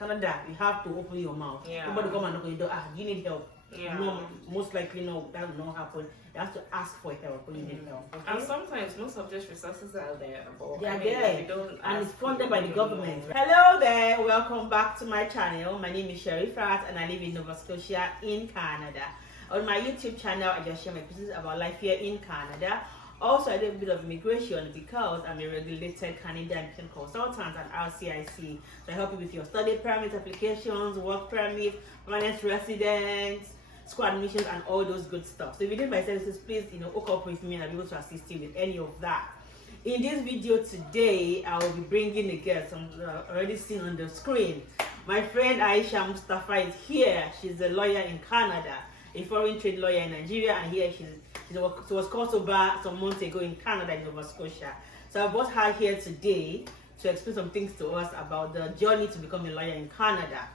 Canada, you have to open your mouth. Yeah. Nobody come and knock on your door. You need help. Yeah. No, most likely no, that will not happen. You have to ask for help when you need help. Okay? And sometimes most of these resources are there, but They are I mean, there, if you don't and ask, it's funded you by the don't government. know. Hello there, welcome back to my channel. My name is Sherifat and I live in Nova Scotia in Canada. On my YouTube channel, I just share my pieces about life here in Canada. Also, I do a bit of immigration because I'm a regulated Canadian consultant at RCIC. So I help you with your study permit applications, work permit, permanent residence, school admissions, and all those good stuff. So if you need my services, please, hook up with me and I'll be able to assist you with any of that. In this video today, I will be bringing a guest already seen on the screen. My friend Aisha Mustafa is here. She's a lawyer in Canada, a foreign trade lawyer in Nigeria, and here she was called to bar some months ago in Canada, in Nova Scotia. So I brought her here today to explain some things to us about the journey to become a lawyer in Canada.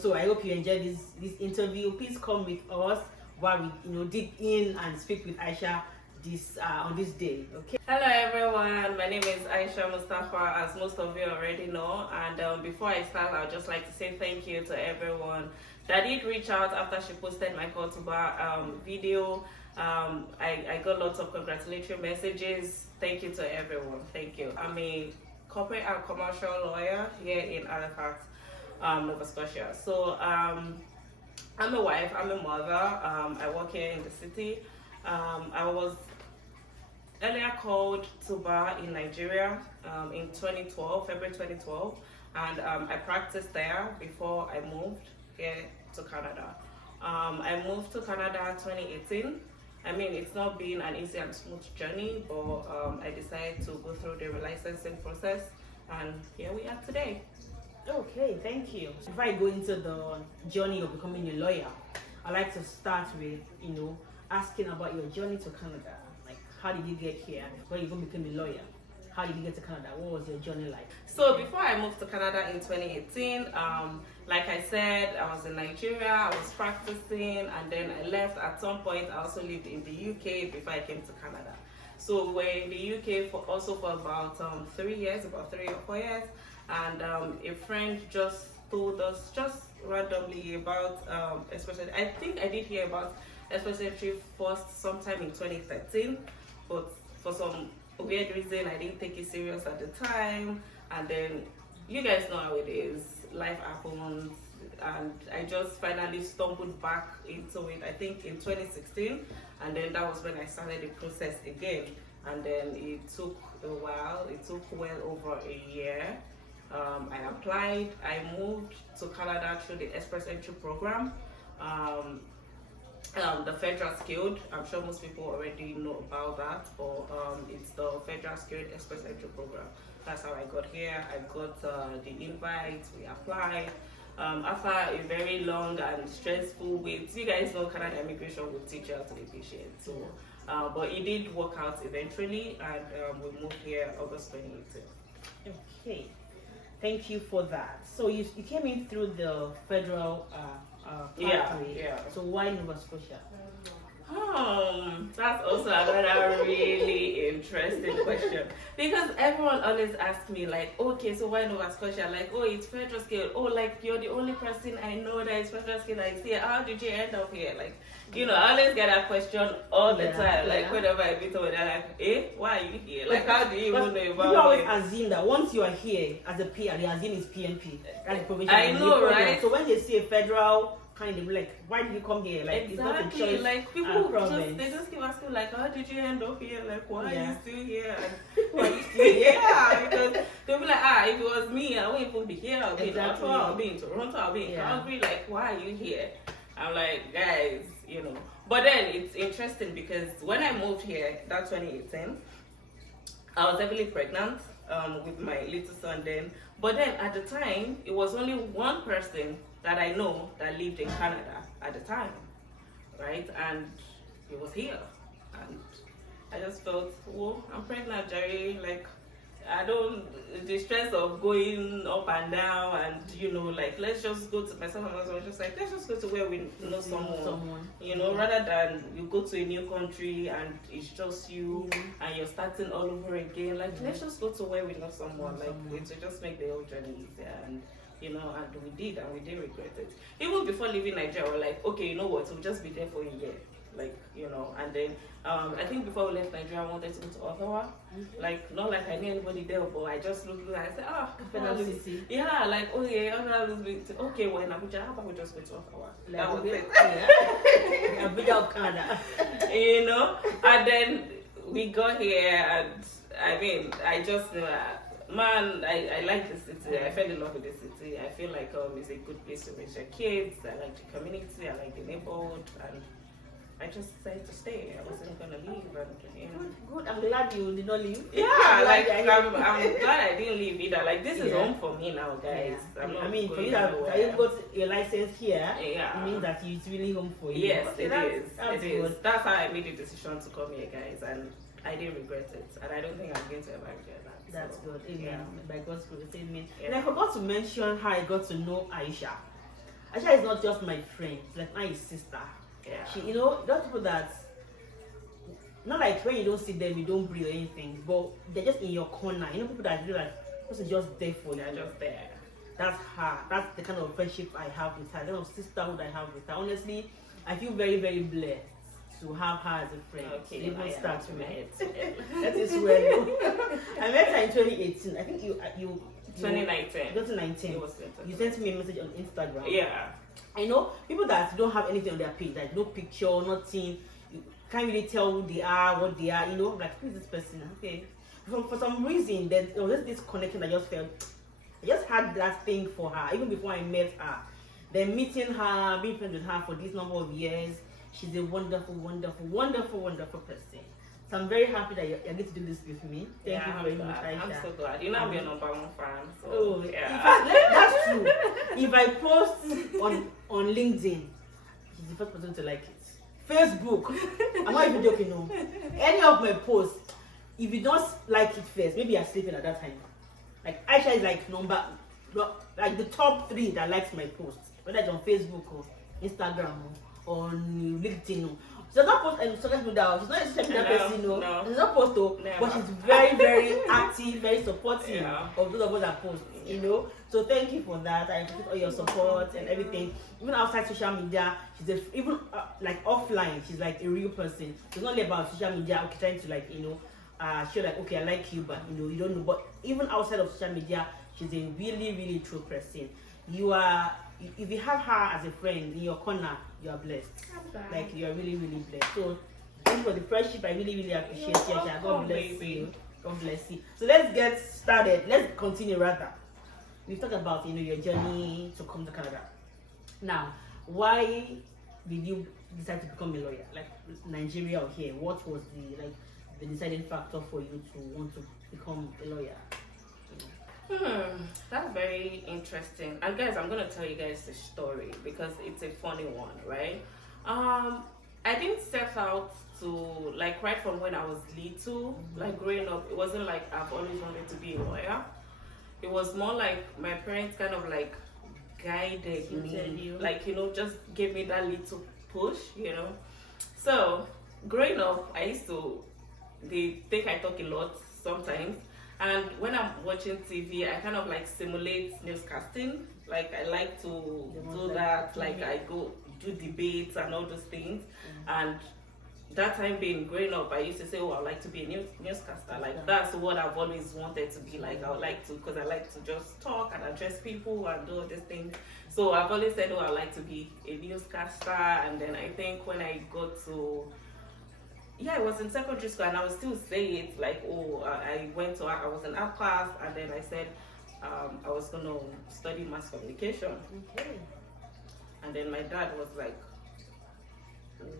So I hope you enjoy this interview. Please come with us while we dig in and speak with Aisha on this day. Okay. Hello everyone, my name is Aisha Mustafa, as most of you already know. And before I start, I would just like to say thank you to everyone that did reach out after she posted my call to bar video. I got lots of congratulatory messages. Thank you to everyone. Thank you. I'm a corporate and commercial lawyer here in Halifax, Nova Scotia. So I'm a wife, I'm a mother. I work here in the city. I was earlier called to bar in Nigeria in 2012, February 2012, and I practiced there before I moved here to Canada. I moved to Canada 2018. I mean, it's not been an easy and smooth journey, but I decided to go through the licensing process, and here we are today. Okay, thank you. Before I go into the journey of becoming a lawyer, I like to start with, asking about your journey to Canada. Like, how did you get here? Before you even became a lawyer, how did you get to Canada? What was your journey like? So before I moved to Canada in 2018, like I said, I was in Nigeria, I was practicing, and then I left. At some point, I also lived in the UK before I came to Canada. So we were in the UK for about 3 years, about 3 or 4 years. And a friend just told us just randomly about especially, I think I did hear about especially first sometime in 2013, but for some weird reason I didn't take it serious at the time. And then you guys know how it is, life happens, and I just finally stumbled back into it, I think in 2016, and then that was when I started the process again. And then it took a while, it took well over a year. I applied, I moved to Canada through the Express Entry program, the Federal Skilled. I'm sure most people already know about that, but it's the Federal Skilled Express Entry program. That's how I got here. I got the invite, we applied. After a very long and stressful wait, you guys know Canada immigration will teach you how to be patient. So, but it did work out eventually, and we moved here August 2018. Okay. Thank you for that. So you came in through the federal pathway. Yeah. So why Nova Scotia? That's also another really interesting question, because everyone always asks me like, okay, so why Nova Scotia? Like, oh, it's federal scale. Oh, like you're the only person I know that is federal scale that is here. How did you end up here? Like, I always get that question all the time. Like, whenever I meet someone, they're like, why are you here? Like, how do you even know about it? You always assume that once you are here as a PR, they assume it's PNP. That's the provincial. I know, right? So when they see a federal kind of like, why did you come here? Like, exactly. It's not a choice. Like people just keep asking like, how did you end up here? Like, why are you still here? And why are you still here? Because they'll be like, if it was me, I wouldn't even be here. I'll be in Ottawa, I'll be in Toronto, I'll be in Calgary. Like, why are you here? I'm like, guys, But then it's interesting because when I moved here, that 2018, I was heavily pregnant with my little son then. But then at the time, it was only one person that I know that lived in Canada at the time, right? And he was here. And I just felt, I'm pregnant, Jerry. Like, the stress of going up and down and, like, let's just go to myself and I was just like, let's just go to where we know someone. Rather than you go to a new country and it's just you and you're starting all over again. Like, let's just go to where we know someone. Like, it will just make the whole journey easier. And, you know, and we did regret it. Even before leaving Nigeria, we were like, okay, you know what, we'll just be there for a year. Like, you know, and then I think before we left Nigeria, I wanted to go to Ottawa. Like, not like I knew anybody there, but I just looked and I said, yeah, like, oh yeah, okay, well in Abuja, how about we just go to Ottawa? Like, that was it. Yeah. Abuja of Canada. You know, and then we got here, and I mean, I just man, I like the city. I fell in love with the city. I feel like it's a good place to raise your kids. I like the community. I like the neighborhood, and I just decided to stay. I wasn't gonna leave, and you know. Good. I'm glad you did not leave. Yeah, like I'm glad I didn't leave either. Like this is home for me now, guys. Yeah. I mean, for you that you got your license here, it means that it's really home for you. Yes, okay, it is. That's it is. good. That's how I made the decision to come here, guys, and I didn't regret it, and I don't think I'm going to ever regret that. That's good. Amen. Yeah. By God's grace, amen. Yeah. And I forgot to mention how I got to know Aisha. Aisha is not just my friend; it's like my sister. Yeah. She, you know, those people that, not like when you don't see them, you don't breathe or anything, but they're just in your corner. You know, people that feel like person just there for you. They're just there. That's her. That's the kind of friendship I have with her. The kind of sisterhood I have with her. Honestly, I feel very, very blessed to have her as a friend. Okay, to even start with it. That is well. I met her in 2018. I think you 2019. 2019. It was 2019. You sent me a message on Instagram. Yeah. I know people that don't have anything on their page, like no picture, nothing. You can't really tell who they are, what they are. You know, like who is this person? Okay. For some reason, there was just this connection I just felt. I just had that thing for her, even before I met her. Then meeting her, being friends with her for this number of years, she's a wonderful, wonderful, wonderful, wonderful person. So I'm very happy that you're going to do this with me. Thank you very much, Aisha. I'm so glad. You know I'm your number one fan. So, oh, yeah. That's true. If I post on LinkedIn, she's the first person to like it. Facebook, I'm not even joking, no. Any of my posts, if you don't like it first, maybe you're sleeping at that time. Like Aisha is like like the top 3 that likes my posts, whether it's on Facebook or Instagram or on LinkedIn. She does not post any social media. She's not a social media person, no. She's not post though, but she's very, very active, very supportive of those of us that post, you know. So thank you for that. I appreciate all your support and everything. Even outside social media, she's even like offline, she's like a real person. It's not only about social media, okay, trying to like, you know, show like, okay, I like you, but you know, you don't know. But even outside of social media, she's a really, really true person. If you have her as a friend in your corner, you are blessed. Like you are really, really blessed. So thank you for the friendship. I really, really appreciate it. God bless you. God bless you. So let's get started. Let's continue rather. We've talked about, you know, your journey to come to Canada. Now, why did you decide to become a lawyer? Like Nigeria or here? What was the deciding factor for you to want to become a lawyer? That's very interesting. And guys, I'm gonna tell you guys the story because it's a funny one, right? I didn't set out to, like, right from when I was little, like growing up, it wasn't like I've always wanted to be a lawyer. It was more like my parents kind of like guided me, like, you know, just gave me that little push, you know. So growing up, they think I talk a lot sometimes. And when I'm watching TV, I kind of like simulate newscasting. Like I like to do that. Like I go do debates and all those things. And that time being growing up, I used to say, oh, I'd like to be a newscaster. Like that's what I've always wanted to be. Like I would like to, because I like to just talk and address people and do all these things. So I've always said, oh, I'd like to be a newscaster. And then I think when I got to, I was in secondary school and I would still say it like, oh, I was in art class and then I said I was going to study mass communication. Okay. And then my dad was like,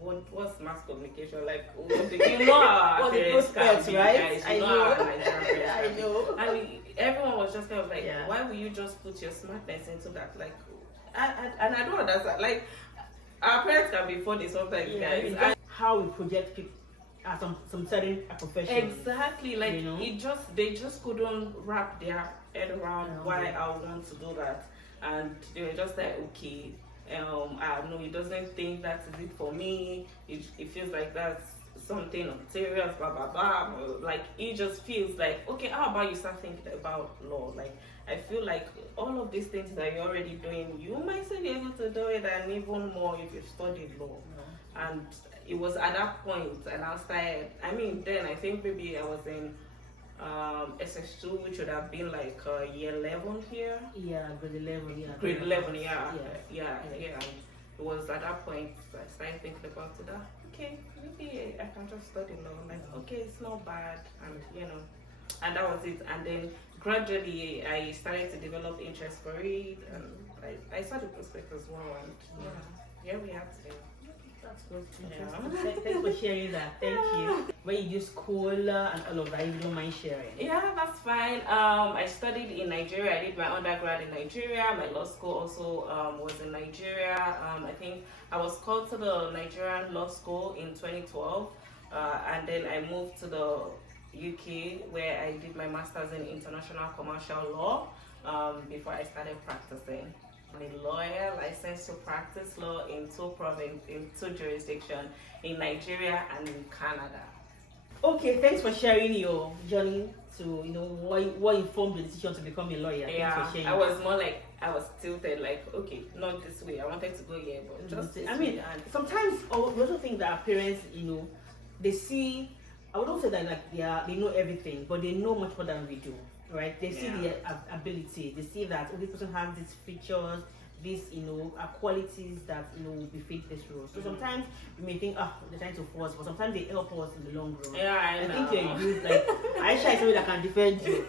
what's mass communication? Like, you know, the prospects, right? I know. And everyone was just kind of like, why will you just put your smartness into that? Like, and I don't understand. Like, our parents can be funny sometimes, guys. How we project people at some certain professions. Exactly, like, you know? They just couldn't wrap their head around why I want to do that, and they were just like, okay, I know he doesn't think that is it for me. It feels like that's something serious, blah blah blah. Like it just feels like, okay, how about you start thinking about law? Like I feel like all of these things that you're already doing, you might still be able to do it, and even more if you've studied law. And it was at that point, and I started. I mean, then I think maybe I was in SS2, which would have been like year 11 here. Yeah, grade 11. Yeah. Grade 11, yeah. And it was at that point I started thinking about it. Okay, maybe I can just study law. Like, okay, it's not bad, and and that was it. And then gradually I started to develop interest for it, and I saw the prospect as well, and here we are today. That's good. Thanks for sharing that. Thank you. Where you do school and all of that, if you don't mind sharing. Yeah, that's fine. I studied in Nigeria. I did my undergrad in Nigeria. My law school also was in Nigeria. I think I was called to the Nigerian law school in 2012, and then I moved to the UK where I did my master's in international commercial law before I started practicing. I'm a lawyer licensed to practice law in two jurisdictions, in Nigeria and in Canada. Okay, thanks for sharing your journey to what informed the decision to become a lawyer. Yeah, I was more like I was tilted, like, okay, not this way. I wanted to go here, but just this way. And sometimes we also think that our parents, they see. I wouldn't say that like they know everything, but they know much more than we do. Right? They see the ability. They see that this person has these features, these qualities that will befit this role. So sometimes you may think, they're trying to force, but sometimes they help us in the long run. Yeah, I know. think you're good. Like Aisha is somebody that can defend you.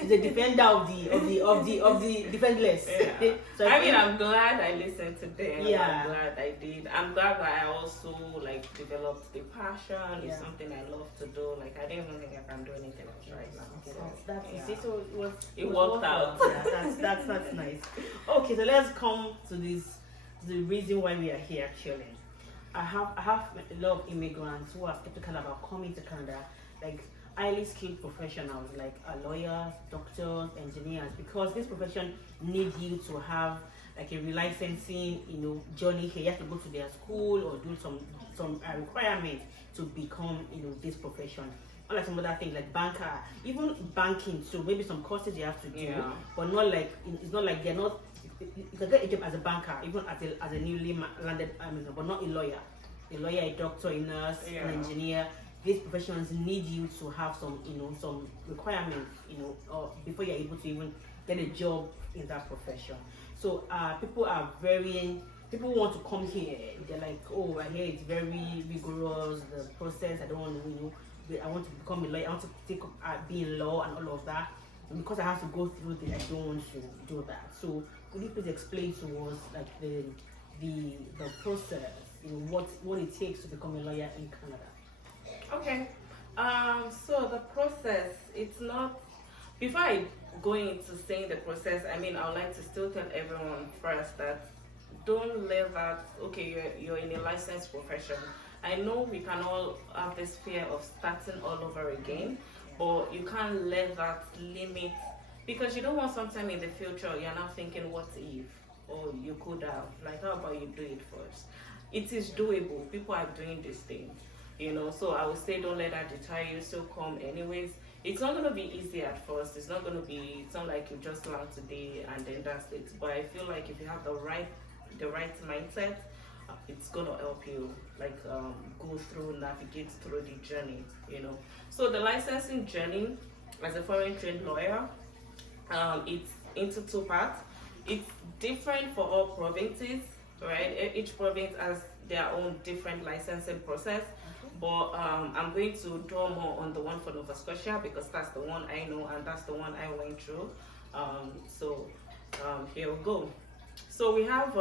She's a defender of the defenseless. Yeah. So I'm glad I listened to them. Yeah. I'm glad I did. I'm glad that I also developed the passion. It's something I love to do. Like I didn't even think I can do anything else right now. So it worked out. Yeah, that's nice. Okay, so let's come to the reason why we are here actually. I have a lot of immigrants who are skeptical about coming to Canada, like highly skilled professionals like lawyers, doctors, engineers, because this profession needs you to have like a relicensing journey here. You have to go to their school or do some requirements to become this profession. Unlike some other things like banker, even banking, so maybe some courses you have to do, but not like it's not like they're not. You can get a job as a banker, even as a newly landed immigrant, but not a lawyer. A lawyer, a doctor, a nurse, an engineer. These professions need you to have some requirements, before you're able to even get a job in that profession. So people want to come here. They're like, oh, I hear it's very rigorous, the process. I don't want to, I want to become a lawyer. I want to take up be in law and all of that. And because I have to go through this, I don't want to do that. So could you please explain to us like the process, what it takes to become a lawyer in Canada? Okay. So the process, it's not. Before I go into saying the process, I would like to still tell everyone first that don't let that. Okay, you're in a licensed profession. I know we can all have this fear of starting all over again, but you can't let that limit, because you don't want sometime in the future you're now thinking what if, or you could have, like, how about you do it first? It is doable. People are doing this thing, so I would say don't let that deter you. Still come anyways. It's not going to be easy at first. It's not like you just learn today and then that's it. But I feel like if you have the right mindset, it's gonna help you navigate through the journey, So the licensing journey as a foreign trained lawyer, it's into two parts. It's different for all provinces, right? Each province has their own different licensing process. But I'm going to draw more on the one for Nova Scotia because that's the one I know and that's the one I went through. Here we go. So we have,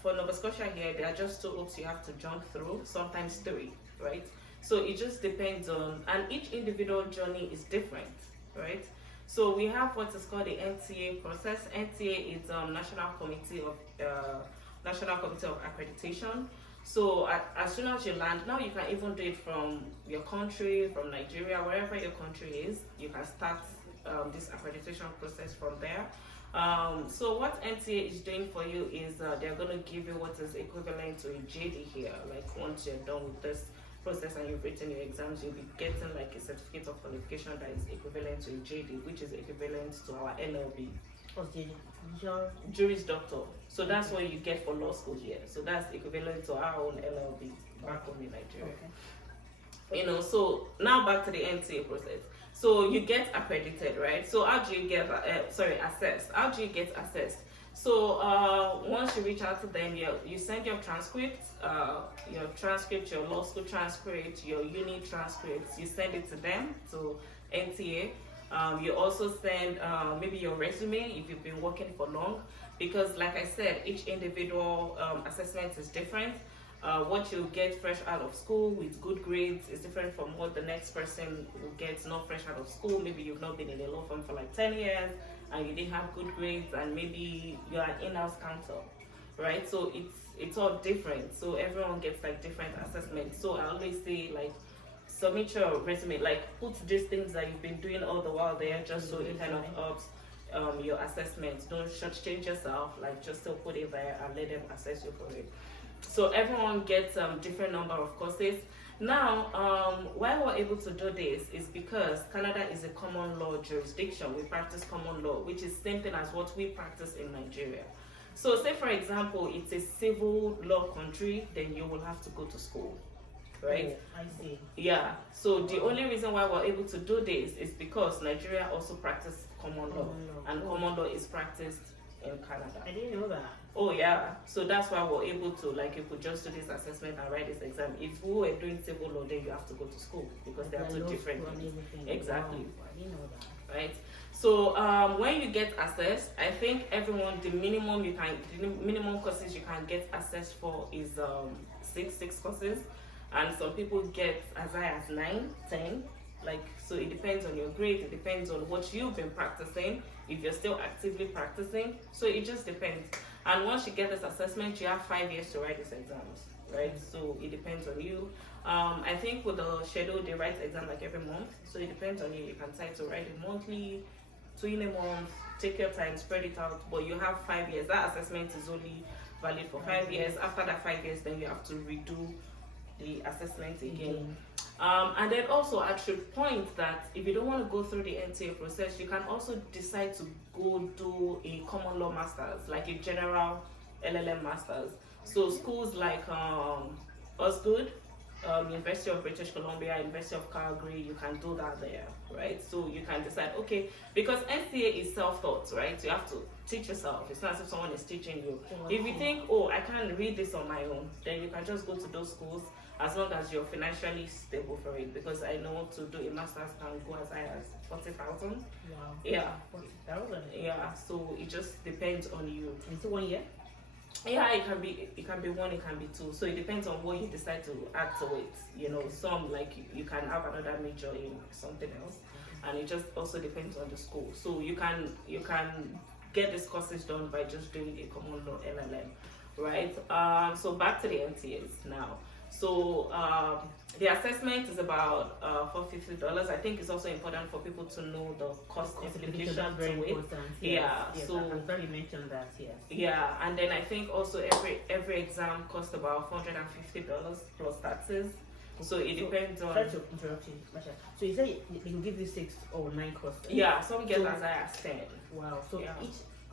for Nova Scotia here, there are just 2 hoops you have to jump through, sometimes 3, right? So it just depends on, and each individual journey is different, right? So we have what is called the NTA process. NTA is National Committee of Accreditation. So as soon as you land, now you can even do it from your country, from Nigeria, wherever your country is, you can start this accreditation process from there. So what NTA is doing for you is they're going to give you what is equivalent to a JD here. Like once you're done with this, process and you've written your exams, you'll be getting like a certificate of qualification that is equivalent to a JD, which is equivalent to our LLB. What's JD? Juris Doctor. So that's what you get for law school here. So that's equivalent to our own LLB back home in Nigeria. Okay. You know, so now back to the NTA process. So you get accredited, right? So how do you get assessed? How do you get assessed? So once you reach out to them, you send your transcript, your law school transcript, your uni transcripts. You send it to them, to NTA. You also send maybe your resume if you've been working for long, because like I said, each individual assessment is different. What you get fresh out of school with good grades is different from what the next person will get not fresh out of school. Maybe you've not been in a law firm for like 10 years and you didn't have good grades, and maybe you're an in-house counsel, right? So it's all different. So everyone gets like different assessments. So I always say, like, submit your resume, like put these things that you've been doing all the while there, just so it kind of helps your assessment. Don't shortchange yourself, like just still put it there and let them assess you for it. So everyone gets different number of courses. Now, why we're able to do this is because Canada is a common law jurisdiction. We practice common law, which is same thing as what we practice in Nigeria. So say for example, it's a civil law country, then you will have to go to school, right? Oh, I see. Yeah, so the only reason why we're able to do this is because Nigeria also practices common law, and common law is practiced in Canada. I didn't know that. Oh yeah, so that's why we're able to, like, you could just do this assessment and write this exam. If we were doing civil law, then you have to go to school because they are two different things. Exactly. Wow, I didn't know that. Right. So when you get assessed, I think everyone, the minimum courses you can get assessed for is six courses, and some people get as high as 9, 10. Like, so it depends on your grade, it depends on what you've been practicing, if you're still actively practicing. So it just depends. And once you get this assessment, you have 5 years to write these exams, right? So it depends on you. I think with the schedule, they write exam like every month. So it depends on you. You can decide to write it monthly, 2 in a month, take your time, spread it out. But you have 5 years. That assessment is only valid for 5 years. After that 5 years, then you have to redo the assessment again. And then also I should point that if you don't want to go through the NTA process, you can also decide to go do a common law master's, like a general LLM master's. So schools like Osgood, University of British Columbia, University of Calgary, you can do that there, right? So you can decide, okay, because NCA is self-taught, right? So you have to teach yourself. It's not as if someone is teaching you. If you think, oh, I can't read this on my own, then you can just go to those schools, as long as you're financially stable for it. Because I know to do a master's can go as high as 40,000. Wow. Yeah. 40,000. Yeah. So it just depends on you. Into 1 year? Yeah, it can be 1, it can be 2. So it depends on what you decide to add to it. You know, some like you can have another major in something else, and it just also depends on the school. So you can get these courses done by just doing a common law LLM, right? So back to the NTAs now. So the assessment is about $450. I think it's also important for people to know the cost implications to it. Yeah, yes, so I've already mentioned that. Yes. Yeah, and then I think also every exam costs about $450 plus taxes. So it depends on. Sorry to interrupt you, Masha. So you say they will give you 6 or 9 courses. Yeah, some get as high as 10. Wow. So yeah. each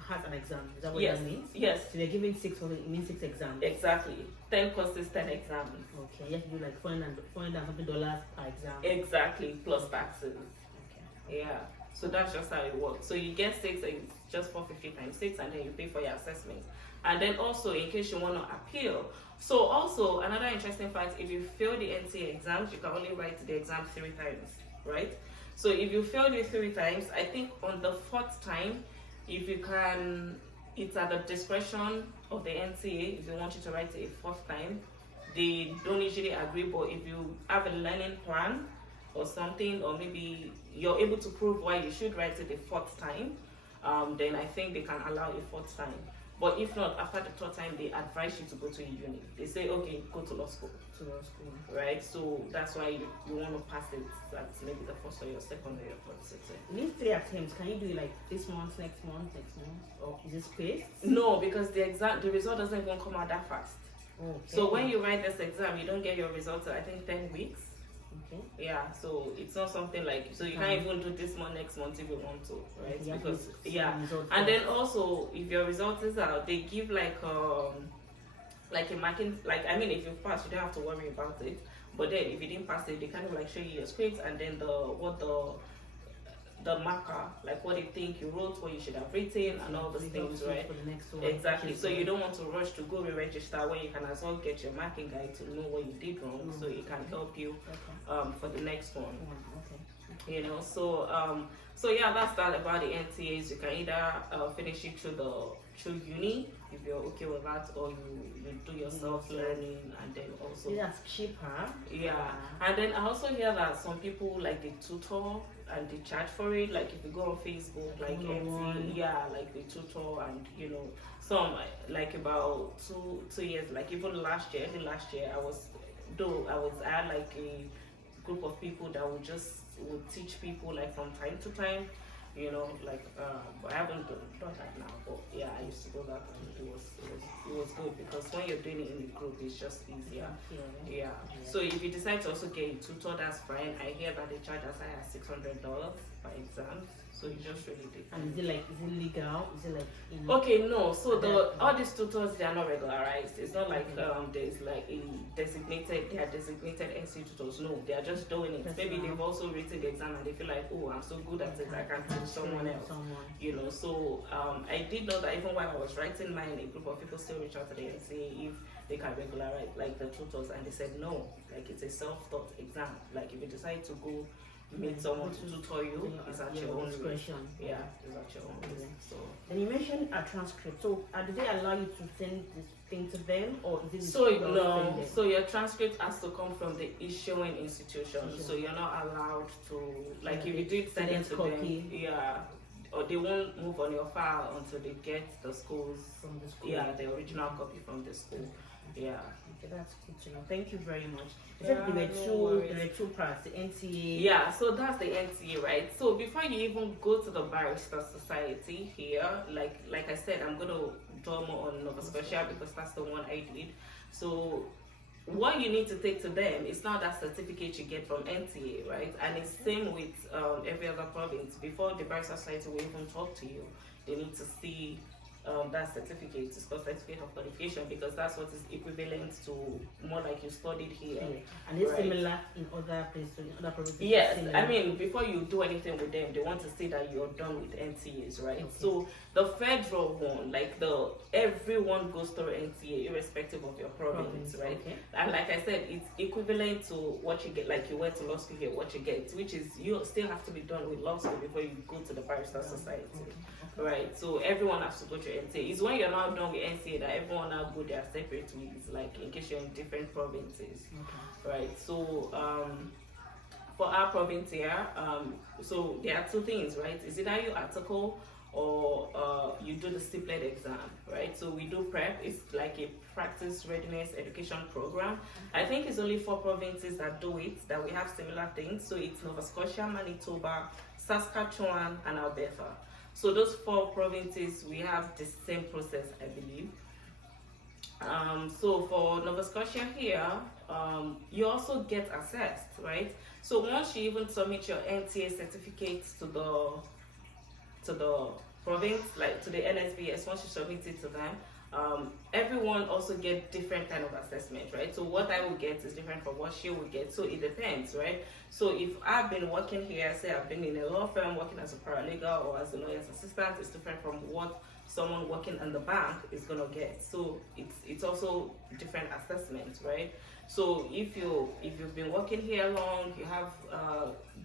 has an exam. Is that what Yes. that means? Yes. So they're giving 6 or it means 6 exams. Exactly. 10 courses, 10 exams. Okay. You have to do like $400 something per exam. Exactly, plus taxes. Okay. Yeah. So that's just how it works. So you get 6, it's just $450 times 6, and then you pay for your assessment. And then also, in case you want to appeal. So also, another interesting fact, if you fail the NTA exams, you can only write the exam 3 times, right? So if you failed it 3 times, I think on the 4th time, if you can, it's at the discretion of the NTA if you want you to write it a 4th time. They don't usually agree, but if you have a learning plan or something, or maybe you're able to prove why you should write it a 4th time, then I think they can allow a 4th time. But if not, after the 3rd time, they advise you to go to a uni. They say, okay, go to law school. To law school. Right? So that's why you want to pass it. That's maybe the 1st or your 2nd or your 3rd sitting. These 3 attempts, can you do it like this month, next month, or is it spaced? No, because the result doesn't even come out that fast. Okay. So when you write this exam, you don't get your results I think 10 weeks. Okay. Yeah, so it's not something like, so you can't even do this month, next month if you want to, right? Because and then also if your results is out, they give like a marking, like, I mean, if you pass, you don't have to worry about it. But then if you didn't pass it, they kind of like show you your scripts and then the marker, like what they think you wrote, what you should have written, and all those things, right? For the next one. Exactly. So you don't want to rush to go re-register when you can as well get your marking guide to know what you did wrong, so it can help you for the next one. Okay. You know, so yeah, that's that about the NTAs. You can either finish it through uni if you're okay with that, or you do your self-learning, and then also that's cheaper. Yeah, and then I also hear that some people like they tutor and they charge for it. Like if you go on Facebook, like NTA, like they tutor, and you know, some like about two years, like even last year, I had like a group of people that would teach people like from time to time, you know, like but I haven't done that now, but yeah, I used to do that, and it was good because when you're doing it in a group, it's just easier. Yeah. So if you decide to also get a tutor, that's fine. I hear that they charge as high as $600 per exam. So it just really depends. And is it legal? Is it like, you know? Okay, no. So all these tutors, they are not regularized. It's not like there's like they are designated NC tutors. No, they are just doing it. Maybe they've also written the exam and they feel like, oh, I'm so good at it, I can teach someone else. You know, so I did know that even while I was writing mine, a group of people still reach out to them and say if they can regularize like the tutors, and they said no, like it's a self-taught exam. Like if you decide to go meet someone to tutor you, it's at your own discretion. Yeah, it's at your own risk. So then you mentioned a transcript. So do they allow you to send this thing to them, or is it no? So your transcript has to come from the issuing institution. So you're not allowed to, like, if you did send it to them, or they won't move on your file until they get the schools from the school. Yeah, the original copy from the school. Yeah. Okay, that's good to know. Thank you very much. There were two parts, the NTA. Yeah, so that's the NTA, right? So before you even go to the Barrister Society here, like I said, I'm going to draw more on Nova Scotia because that's the one I did. So what you need to take to them is not that certificate you get from NTA, right? And it's same with every other province. Before the Barrister Society will even talk to you, they need to see that certificate. It's called certificate of qualification because that's what is equivalent to more like you studied here. And it's similar in other places, in other provinces. Yes, I mean, before you do anything with them, they want to see that you're done with NTAs, right? So the federal one, like everyone goes through NTA irrespective of your province, right? And like I said, it's equivalent to what you get, like you went to law school here, what you get, which is you still have to be done with law school before you go to the Barrister Society. Right, so everyone has to go to NTA. It's when you're not done with NTA that everyone now go their separate ways, like in case you're in different provinces. Right, so for our province here, so there are two things, right? Is either you article or you do the stipulated exam, right? So we do prep. It's like a practice readiness education program. I think it's only 4 provinces that do it, that we have similar things. So it's Nova Scotia, Manitoba, Saskatchewan, and Alberta. So those 4 provinces, we have the same process, I believe. So for Nova Scotia here, you also get assessed, right? So once you even submit your NTA certificates to the province, like to the NSBS, once you submit it to them, everyone also get different kind of assessment, right? So what I will get is different from what she will get. So it depends, right? So if I've been working here, say I've been in a law firm working as a paralegal or as a lawyer's assistant, it's different from what someone working in the bank is gonna get. So it's also different assessments, right? So if you've been working here long, you have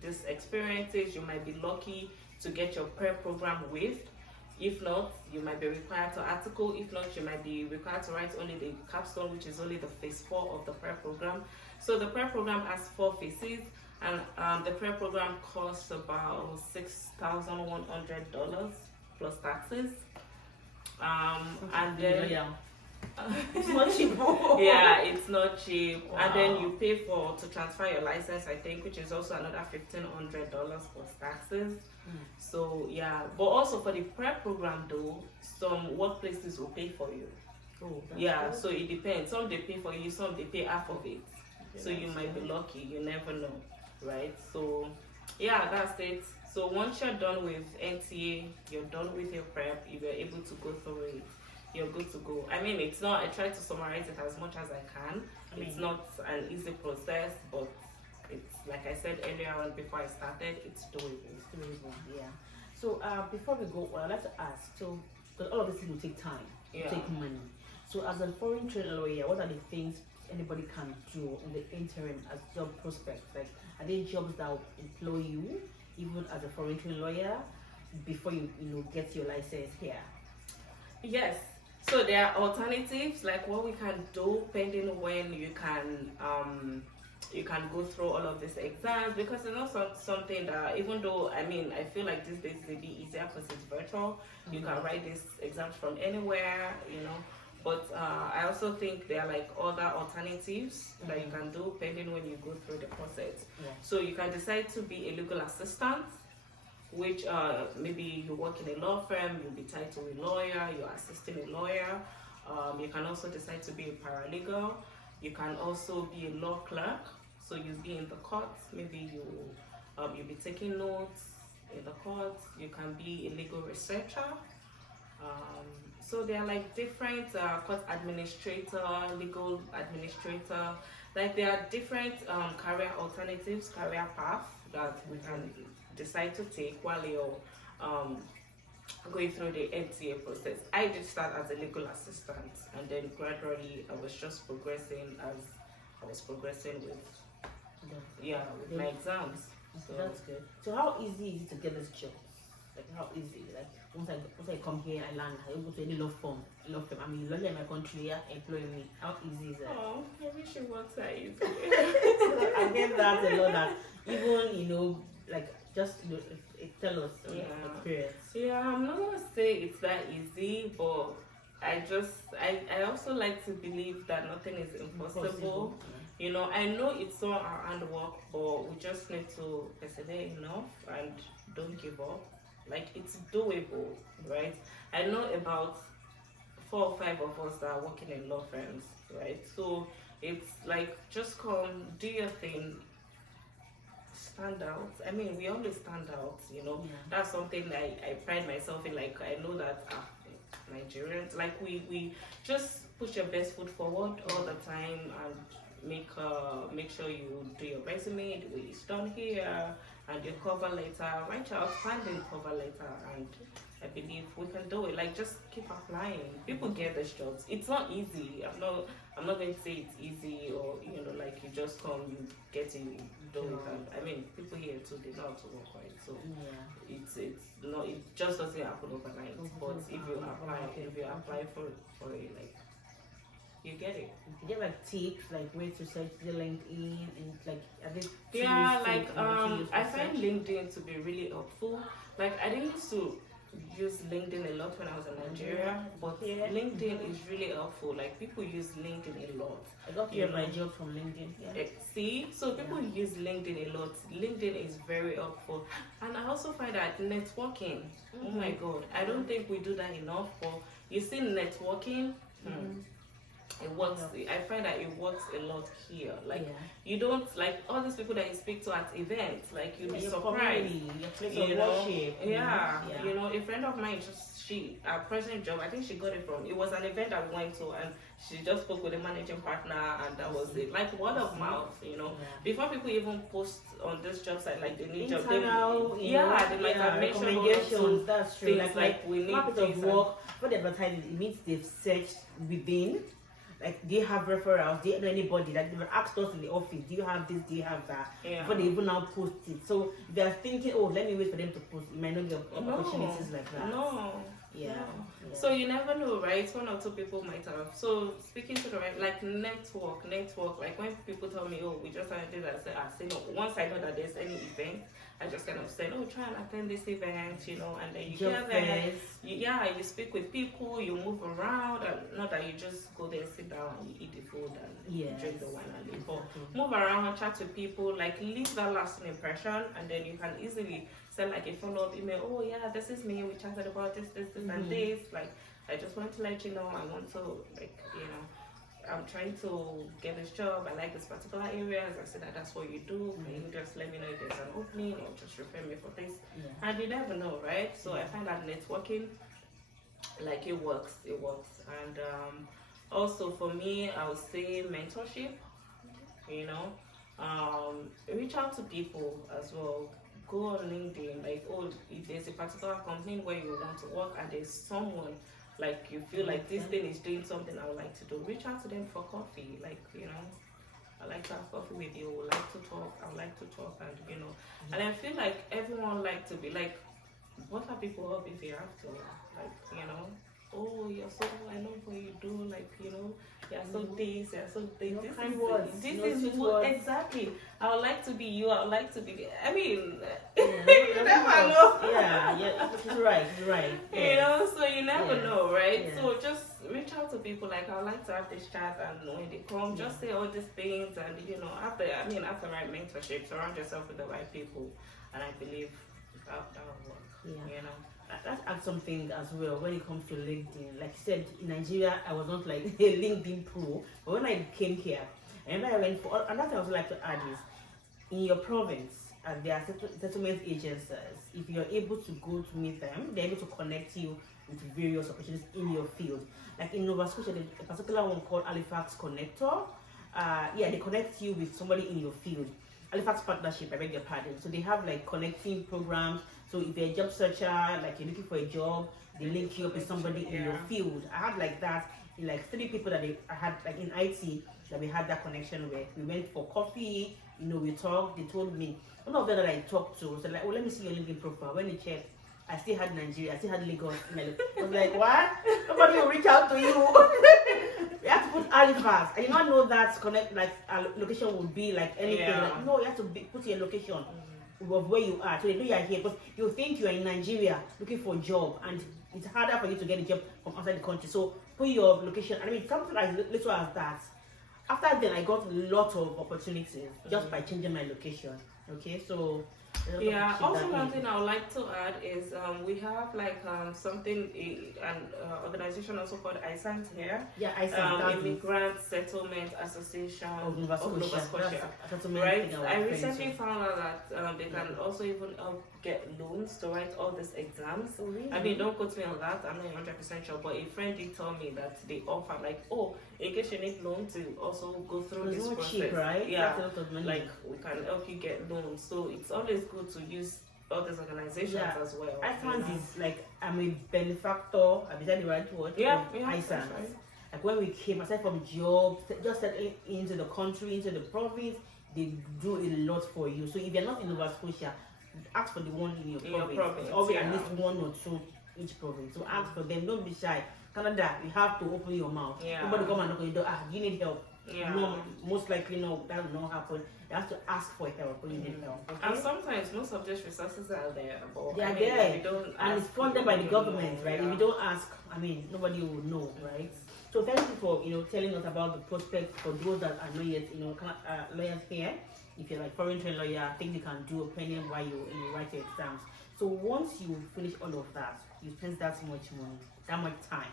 these experiences, you might be lucky to get your prep program waived. If not, you might be required to article. If not, you might be required to write only the capstone, which is only the phase 4 of the prep program. So the prep program has 4 phases, and the prep program costs about $6,100 plus taxes. And then it's not cheap. Yeah, it's not cheap. Wow. And then you pay to transfer your license, I think, which is also another $1,500 plus taxes. So yeah, but also for the prep program though, some workplaces will pay for you. Oh, that's Yeah, good. so it depends. Some they pay for you, some they pay half of it. Okay, So you that's might be good. lucky, you never know, right? So yeah, that's it. So once you're done with NTA, you're done with your prep, if you're able to go through it, you're good to go. I mean, it's not, I try to summarize it as much as I can. It's not an easy process, but it's like I said earlier on before I started, it's doable. It's doable, yeah. So before we go, I'd like to ask, so because all of this will take time, Yeah. take money. So as a foreign trained lawyer, what are the things anybody can do in the interim as job prospects? Like, are there jobs that will employ you even as a foreign trained lawyer before you get your license here? Yes. So there are alternatives, like what we can do pending when you can go through all of these exams, because it's not something that, even though I mean I feel like these days it'll be easier because it's virtual. You can write these exams from anywhere, but I also think there are like other alternatives that you can do pending when you go through the process. Yeah. So you can decide to be a legal assistant, which maybe you work in a law firm, you'll be titled a lawyer, you're assisting a lawyer. You can also decide to be a paralegal. You can also be a law clerk, so you'll be in the courts. Maybe you'll be taking notes in the courts. You can be a legal researcher. So there are like different court administrator, legal administrator. Like there are different career alternatives, career paths that we can decide to take while you're going through the NTA process. I did start as a legal assistant, and then gradually I was just progressing as I was progressing with my exams. So that's good. So how easy is it to get this job? Like how easy? Like once I come here, I land, I go to any law firm. I mean, lawyer in my country, employ me. How easy is that? Oh, I wish it works that easy. I get that a lot. That even like just tell us experience. Yeah, I'm not gonna say it's that easy, but I also like to believe that nothing is impossible. I know it's all our handwork, but we just need to persevere enough and don't give up. Like, it's doable, right? I know about 4 or 5 of us that are working in law firms, right? So it's like, just come, do your thing, stand out. I mean, we always stand out, That's something I pride myself in. Like, I know that Nigerians, like, we just push your best foot forward all the time and make sure you do your resume the way it's done here, and your cover letter, write your outstanding cover letter, and I believe we can do it. Like, just keep applying. People get these jobs. It's not easy. I'm not going to say it's easy, or like you just come, you get it, you do it. And, I mean, people here too, they know how to work, right? So it's not, it just doesn't happen overnight. But if you apply for it, like, you get it. You get like tips, like where to search the LinkedIn, and like I find LinkedIn to be really helpful. Like, I didn't used to use LinkedIn a lot when I was in Nigeria, but LinkedIn is really helpful. Like, people use LinkedIn a lot. I got my job from LinkedIn. See, so people use LinkedIn a lot. LinkedIn is very helpful, and I also find that networking. Oh my God, I don't think we do that enough. But you see, networking. It works. I find that it works a lot here. Like, you don't, like, all these people that you speak to at events, like, you'll be surprised. Your place of worship. A friend of mine, her present job, I think she got it from, it was an event I went to, and she just spoke with the managing partner, and that was it. Like, word of mouth, Before people even post on this job site, like, they need job, they might have mentioned recommendations. That's true. Like we need market of work, for the advertising, it means they've searched within. Like, do you have referrals? Do you know anybody? Like, they were asked us in the office, do you have this? Do you have that? Before they even now post it. So if they're thinking, oh, let me wait for them to post, you might not get opportunities like that. So you never know, right? 1 or 2 people might have. So speaking to the right, like, network. Like, when people tell me, oh, we just had to do that, I say no. Once I know that there's any event, I just kind of said, oh, try and attend this event, and then you get there. You speak with people, you move around, and not that you just go there, sit down, and you eat the food, and you drink the wine and leave. But move around, chat to people, like, leave that lasting impression, and then you can easily send like a follow-up email. Oh yeah, this is me. We chatted about this, and this. Like, I just want to let you know I want to, like, you know, I'm trying to get this job. I like this particular area. As I said, that's what you do. Can you just let me know if there's an opening or just refer me for this? Yeah. And you never know, right? So I find that networking, like, it works. And also for me, I would say mentorship. You know, reach out to people as well. Go on LinkedIn. Like, oh, if there's a particular company where you want to work and there's someone like you feel like this thing is doing something I would like to do, reach out to them for coffee. Like, you know, I like to have coffee with you. I like to talk. I would like to talk, and you know, and I feel like everyone like to be like, what are people up if you have to? Like, you know, oh, you're so, I love what you do, like, you know, you're so this, you're so this. This is what, exactly. I would like to be you, I would like to be, I mean, you never know. Yeah, it's right. You know, so you never know, right? So just reach out to people, like, I would like to have this chat, and when they come, just say all these things, and, you know, after right mentorship, surround yourself with the right people, and I believe that will work, you know. Let's add something as well when it comes to LinkedIn. Like I said, in Nigeria, I was not like a LinkedIn pro. But when I came here, I remember I went for, another thing I would like to add is, in your province, there are settlement agencies. If you're able to go to meet them, they're able to connect you with various opportunities in your field. Like in Nova Scotia, there's a particular one called Halifax Connector. They connect you with somebody in your field. Halifax Partnership, I beg your pardon. So they have like connecting programs. So if you're a job searcher, like you're looking for a job, they link you up with somebody in your field. I had like that in like 3 people that I had like in IT that we had that connection with. We went for coffee, you know, we talked. They told me, one of them that I talked to said like, oh, let me see your LinkedIn profile. When they checked, I still had Nigeria, I still had Lagos. I was like, what? Nobody will reach out to you. You have to put Halifax. I did not know that connect like location would be like anything. Like, no, you have to put your location of where you are. So they know you are here, but you think you are in Nigeria looking for a job, and it's harder for you to get a job from outside the country. So put your location. I mean, something as little as that. After then, I got a lot of opportunities just by changing my location. Okay, so also one thing I would like to add is we have like something, an organization also called Aisha here. Aisha, Immigrant Settlement Association of Nova Scotia. Right. I recently found out that they can also even get loans to write all these exams. Oh, really? I mean, don't quote me on that. I'm not 100% sure, but a friend did tell me that they offer like, oh, in case you need loan to also go through this process. Cheap, right? Yeah, a lot of money. like we can help you get loans. So it's always good to use all these organizations as well. I found this like I'm a benefactor. Is that the right word? Aisha. Right. Like when we came, aside from jobs, just settling into the country, into the province, they do a lot for you. So if you're not in Nova Scotia, ask for the one in your province. Or at least 1 or 2 each province. So ask for them. Don't be shy. Canada, you have to open your mouth. Nobody come and knock on your door. Do you need help? No, most likely no, that will not happen. You have to ask for help when you need help. Okay? And sometimes most of these resources are there, but they are there, and it's funded by the government, right? If you don't ask, I mean, nobody will know, right? So thank you for telling us about the prospect for those that are not yet lawyers here. If you're like foreign trained lawyer, I think you can do a opinion while you write your exams. So once you finish all of that, you spend that much money, that much time.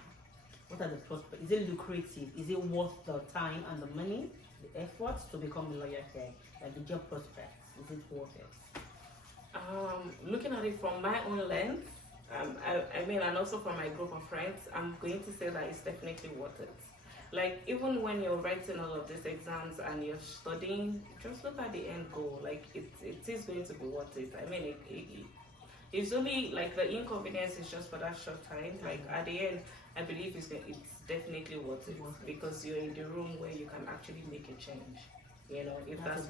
What are the prospects? Is it lucrative? Is it worth the time and the money, the effort to become a lawyer here? Like the job prospects, is it worth it? Looking at it from my own lens, I mean, and also from my group of friends, I'm going to say that it's definitely worth it. Like, even when you're writing all of these exams and you're studying, just look at the end goal. Like, it is going to be worth it. I mean, it's only like the inconvenience is just for that short time. Like, at the end, I believe it's definitely worth it because you're in the room where you can actually make a change. You know, if that's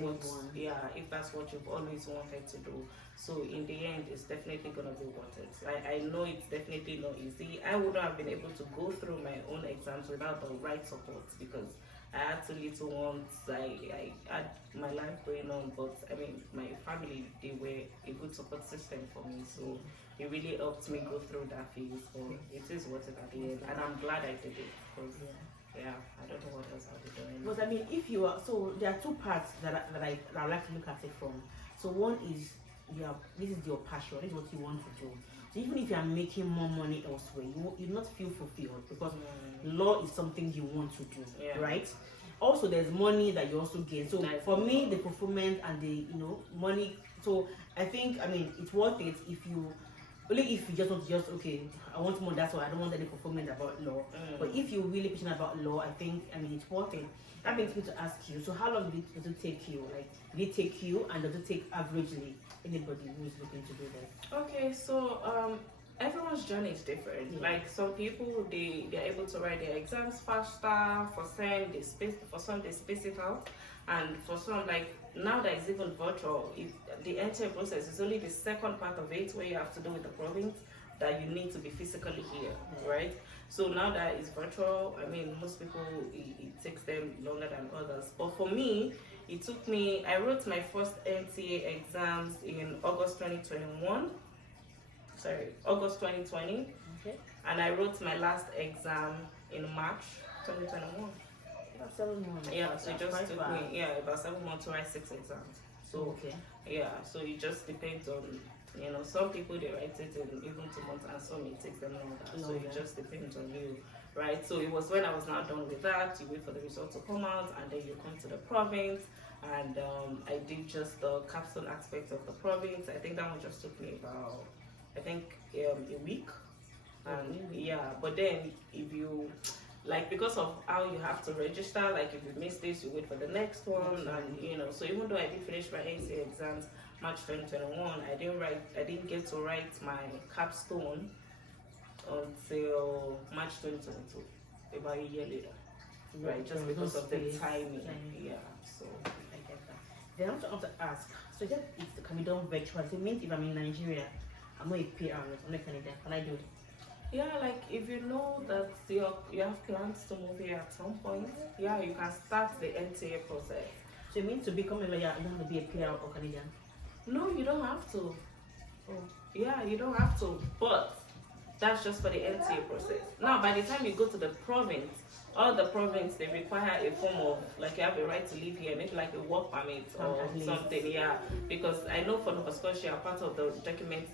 what you've always wanted to do. So in the end, it's definitely gonna be worth it. I know it's definitely not easy. I wouldn't have been able to go through my own exams without the right support because I had 2 little ones. I had my life going on, but I mean, my family, they were a good support system for me. So it really helped me go through that phase. So it is worth it at the end, and I'm glad I did it because. Yeah, I don't know what else I'll be doing. But I mean, if you are, so there are 2 parts that I like to look at it from. So one is, this is your passion, this is what you want to do. So even if you are making more money elsewhere, you not feel fulfilled because law is something you want to do, right? Also, there's money that you also gain. So for me, the fulfillment and the money. So I think it's worth it if you just want to okay, I want more. That's why I don't want any fulfillment about law. But if you're really passionate about law, I think it's worth it. That makes me to ask you. So how long does it take you? Like, did it take you, and does it take averagely anybody who is looking to do this? Okay, so everyone's journey is different. Like some people, they're able to write their exams faster. For some they space it out, and for some, like now that it's even virtual, the entire process is only the second part of it where you have to do with the province that you need to be physically here, right? So now that it's virtual, most people, it takes them longer than others. But for me, I wrote my first NTA exams in August 2021. August 2020. Okay. And I wrote my last exam in March 2021. About 7 months. Yeah, so it just took me about 7 months to write 6 exams. So so it just depends on some people they write it in even 2 months, and some it takes them longer. So it just depends on you, right? So it was when I was now done with that, you wait for the result to come out, and then you come to the province, and I did just the capstone aspect of the province. I think that one just took me about a week, and but then if you because of how you have to register, like if you miss this, you wait for the next one, and so even though I did finish my NCA exams March 2021, I didn't get to write my capstone until March 2022, about a year later, right? Just because of the timing. So I get that. Then I want to ask, so that it can be done virtually. So it means if I'm in Nigeria, I'm not a PR, I'm not Canadian, can I do it? Yeah, like if you know that you have plans to move here at some point, you can start the NTA process. So it means to become a lawyer, you don't have to be a PR or Canadian? No, you don't have to. Yeah, you don't have to, but that's just for the NTA process. Now, by the time you go to the province, all the province, they require a form of, like you have a right to live here, maybe like a work permit or something, because I know for Nova Scotia, part of the documents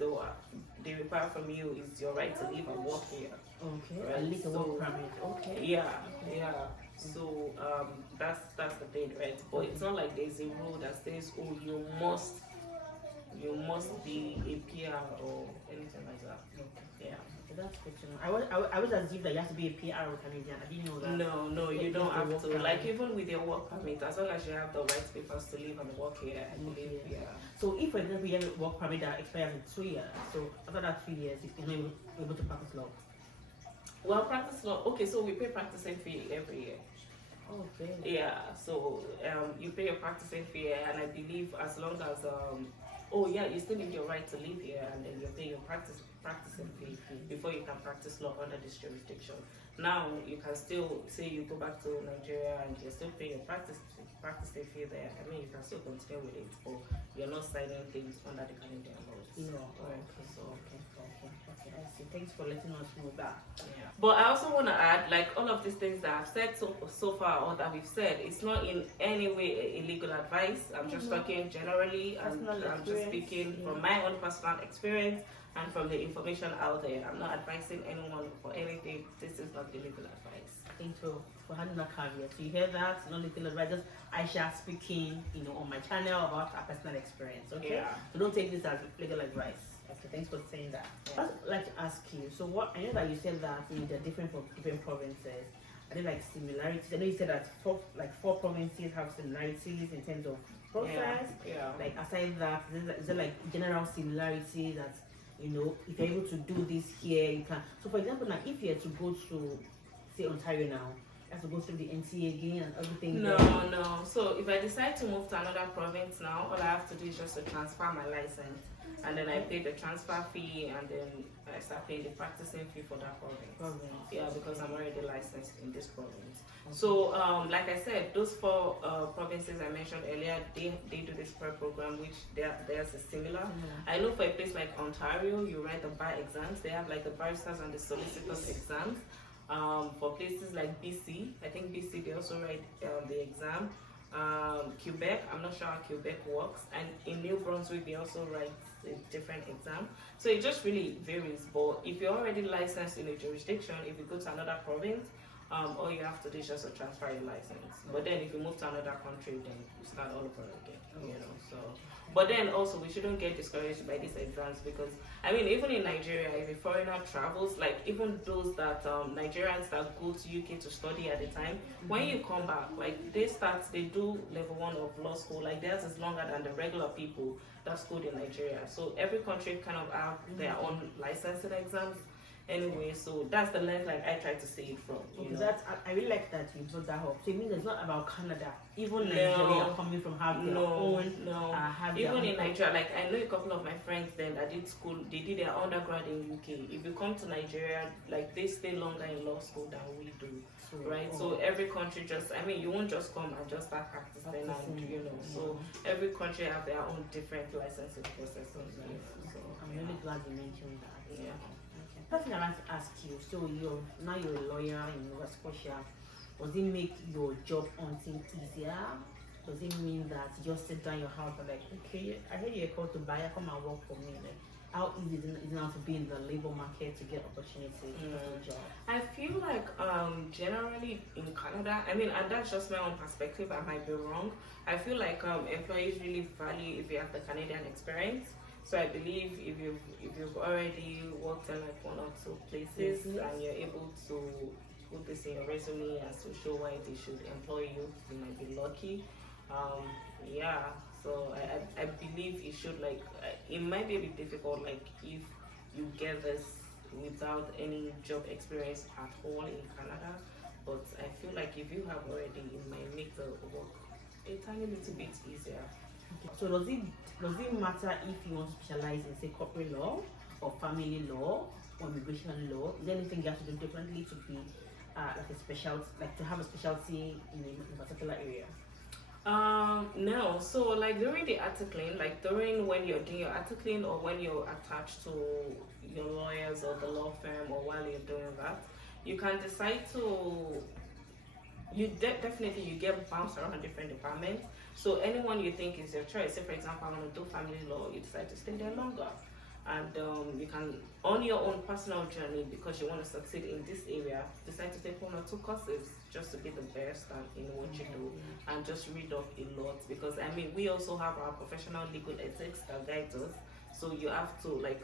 they require from you is your right to live and work here. Okay, right? At least a work permit, okay. Yeah. So that's the thing, right? But it's not like there's a rule that says, oh, you must be a PR or anything like that. Okay. Yeah. That's good to know. I was assumed that you have to be a PR or Canadian. I didn't know that. No, you don't have to. Like even with your work permit, as long as you have the right papers to live and work here, I believe. Yeah. So if, for example, you have a work permit that expires in 2 years, so after that 3 years, you're not able to practice law. Well, practice law. Okay, so we pay practicing fee every year. Okay. Yeah. So you pay your practicing fee, and I believe as long as you still need your right to live here, and then you pay your practicing fee before you can practice law under this jurisdiction. Now you can still say you go back to Nigeria and you're still paying your practicing fee there. You can still continue with it, but you're not signing things under the Canadian laws. No. Okay. I see. Thanks for letting us know that. Yeah. But I also want to add, like all of these things that I've said so far, or that we've said, it's not in any way illegal advice. I'm just talking generally, and I'm just speaking from my own personal experience and from the information out there. I'm not advising anyone for anything. This is not illegal advice. Thank you for having that caveat. So you hear that? Not legal advice. Just Aisha speaking, on my channel about her personal experience. Okay. Yeah. So don't take this as legal advice. Okay. Thanks for saying that. Yeah. I'd like to ask you. So I know that you said that they're different from different provinces. Are there like similarities? I know you said that four provinces have similarities in terms of process. Yeah. Like aside that, is there like general similarities that if you're able to do this here, you can. So for example, now if you had to go to say Ontario now, you have to go through the NCA again and everything. No. So if I decide to move to another province now, all I have to do is just to transfer my license, and then I pay the transfer fee, and then I start paying the practicing fee for that province. Yeah, because I'm already licensed in this province. Okay. So like I said, those 4 provinces I mentioned earlier, they do this prep program, which theirs is similar. I know for a place like Ontario, you write the bar exams. They have like the barristers and the solicitors exams. For places like BC, I think BC, they also write the exam. Quebec, I'm not sure how Quebec works, and in New Brunswick they also write a different exam. So it just really varies. But if you're already licensed in a jurisdiction, if you go to another province, all you have to do is just to transfer your license. But then if you move to another country, then you start all over again. You know, so. But then also we shouldn't get discouraged by these exams, because I mean, even in Nigeria, if a foreigner travels, like even those that Nigerians that go to UK to study at the time, when you come back, like they do level 1 of law school, like theirs is longer than the regular people that schooled in Nigeria. So every country kind of have their own licensing exams. Anyway, so that's the lens like I try to see it from. You know? I really like that you brought that up. So it means it's not about Canada. Even Nigeria are coming from have their own. Even in Nigeria, like I know a couple of my friends then that did school. They did their undergrad in UK. If you come to Nigeria, like they stay longer in law school than we do, right? So every country you won't just come and just start practicing, and you know. So every country have their own different licensing processes. Right? So I'm really glad you mentioned that. Yeah. First thing I'd like to ask you, so you're a lawyer in Nova Scotia. Does it make your job hunting easier? Does it mean that you just sit down in your house and like, okay, I heard you're called to buy, come and work for me? Like, how easy is it now to be in the labor market to get opportunity for a job? I feel like generally in Canada, I mean, and that's just my own perspective, I might be wrong. I feel like employees really value if you have the Canadian experience. So I believe if you've already worked in like 1 or 2 places and you're able to put this in your resume as to show why they should employ you, you might be lucky. So I believe it should, like, it might be a bit difficult, like if you get this without any job experience at all in Canada. But I feel like if you have already, it might make the work a tiny little bit easier. Okay. So does it matter if you want to specialize in, say, corporate law or family law or immigration law? Is there anything you have to do differently to be to have a specialty in a particular area? No. So like during the articling, like during when you're doing your articling or when you're attached to your lawyers or the law firm, or while you're doing that, you can decide to. Definitely you get bounced around different departments. So anyone you think is your choice. Say for example, I want to do family law, you decide to stay there longer, and you can, on your own personal journey, because you want to succeed in this area, decide to take 1 or 2 courses just to be the best in what you do, and just read up a lot. Because I mean, we also have our professional legal ethics that guides us. So you have to, like,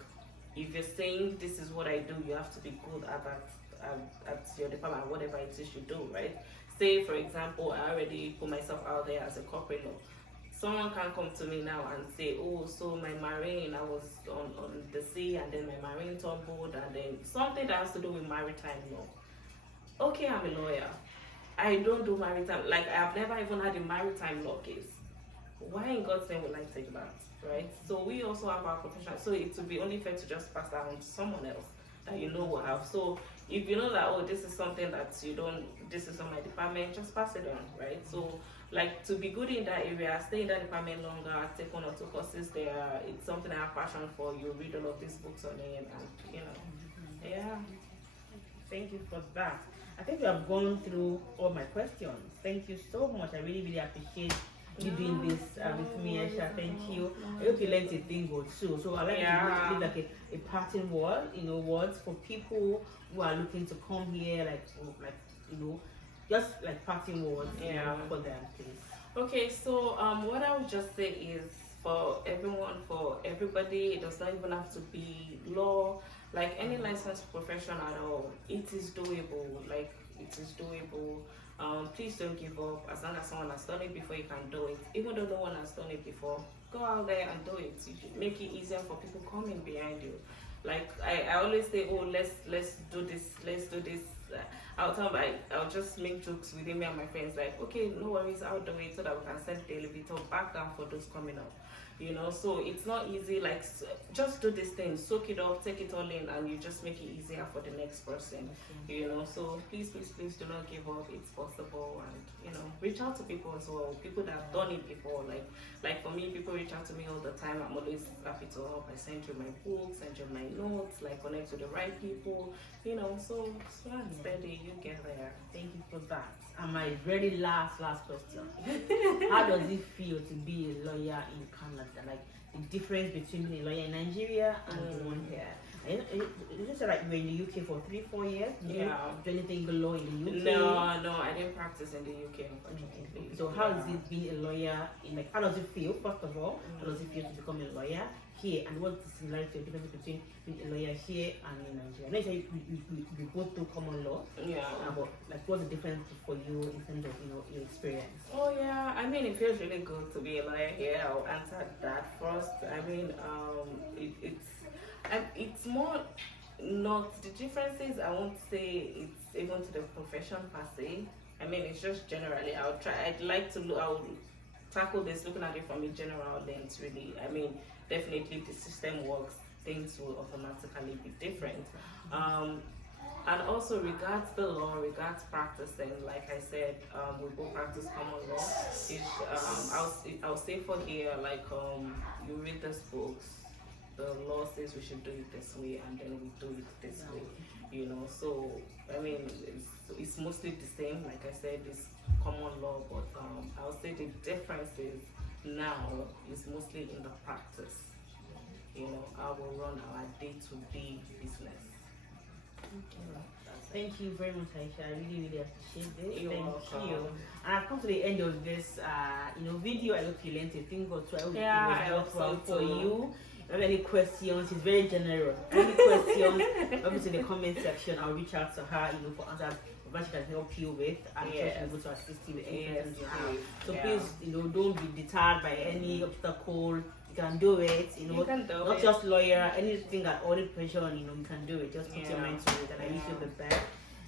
if you're saying this is what I do, you have to be good at that, at your department, whatever it is you do, right? Say, for example, I already put myself out there as a corporate law. Someone can come to me now and say, oh, so my marine, I was on the sea, and then my marine tumbled, and then something that has to do with maritime law. Okay, I'm a lawyer. I don't do maritime, like I've never even had a maritime law case. Why in God's name would I take that, right? So we also have our professional, so it would be only fair to just pass that on to someone else that you know will have. So if you know that, oh, this is something that this is on my department, just pass it on, right? So like, to be good in that area, stay in that department longer, take 1 or 2 courses there. It's something I have passion for. You read all of these books on it, and you know, yeah. Thank you for that. I think you have gone through all my questions. Thank you so much. I really, really appreciate you doing this with me, Aisha. Thank you. I hope you learned a thing or two. So I'd like to give like a parting word, words for people who are looking to come here, just like parting words for them, please. Okay, so what I would just say is, for everyone, for everybody, it does not even have to be law, like any licensed profession at all. It is doable, like it is doable. Please don't give up. As long as someone has done it before, you can do it. Even though no one has done it before, go out there and do it. You should make it easier for people coming behind you. Like I always say, oh, let's do this, let's do this. I'll just make jokes within me and my friends, like, okay, no worries, I'll do it, so that we can send the elevator back down for those coming up. So it's not easy. Like, just do this thing, soak it up, take it all in, and you just make it easier for the next person. So please do not give up. It's possible, and reach out to people as well, people that have done it before. Like for me, people reach out to me all the time. I'm always happy to help. I send you my books, send you my notes, like connect to the right people. So steady. you get there. Thank you for that. And my very last question. How does it feel to be a lawyer in Canada? Like the difference between being a lawyer in Nigeria and the one here. You just said like you were in the UK for 3-4 years. Did you do anything law in the UK? No, I didn't practice in the UK, unfortunately. So how has it been a lawyer in, like, how does it feel, first of all? How does it feel to become a lawyer here? And what's the similarity or difference between being a lawyer here and in Nigeria? I know you say you both do common law. Yeah. But like, what's the difference for you in terms of, you know, your experience? Oh yeah, I mean, it feels really good to be a lawyer here. I'll answer that first. I mean, it's more not the differences. I won't say it's even to the profession per se. I mean, it's just generally. I'll tackle this looking at it from a general lens, really. I mean, definitely the system works. Things will automatically be different. And also regards the law, regards practicing, like I said, we both practice common law. I'll say for here, like you read these books, the law says we should do it this way, and then we do it this way, you know. So I mean, it's mostly the same. Like I said, it's common law, but I'll say the differences now is mostly in the practice. You know, I will run our day-to-day business. Thank you very much, Aisha. I really appreciate this. You're Thank welcome. you. And I've come to the end of this video. I hope you learned a thing or two. I hope so for too. you. If you have any questions, she's very generous. Any questions, obviously in the comment section, I'll reach out to her, you know, for answers that she can help you with. I'm sure she'll be able to assist you with any questions you have. So please, you know, don't be deterred by any obstacle. You can do it, you know, not just lawyer, anything at all pressure on, you know, you can do it. Just put your mind to it, and I wish you the best.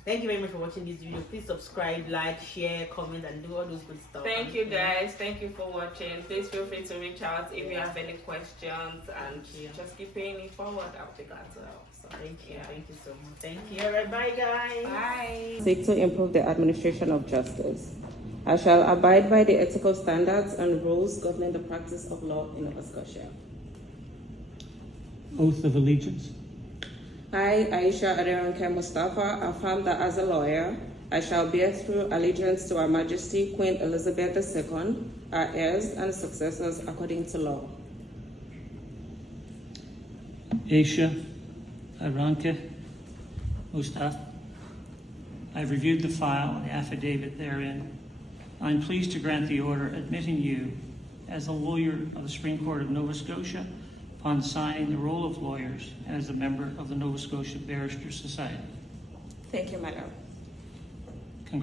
Thank you very much for watching this video. Please subscribe, like, share, comment, and do all those good stuff. Thank you guys. Thank you for watching. Please feel free to reach out if you have any questions, and just keep paying it forward. I'll be glad to help. So thank you. Thank you so much. Thank you. All right, bye guys. Bye. Seek to improve the administration of justice. I shall abide by the ethical standards and rules governing the practice of law in Nova Scotia. Oath of allegiance. I, Aisha Aderonke Mustafa, affirm that as a lawyer, I shall bear true allegiance to Her Majesty Queen Elizabeth II, our heirs and successors according to law. Aisha Aderonke Mustafa. I have reviewed the file and the affidavit therein. I am pleased to grant the order admitting you as a lawyer of the Supreme Court of Nova Scotia upon signing the roll of lawyers and as a member of the Nova Scotia Barrister Society. Thank you, Madam.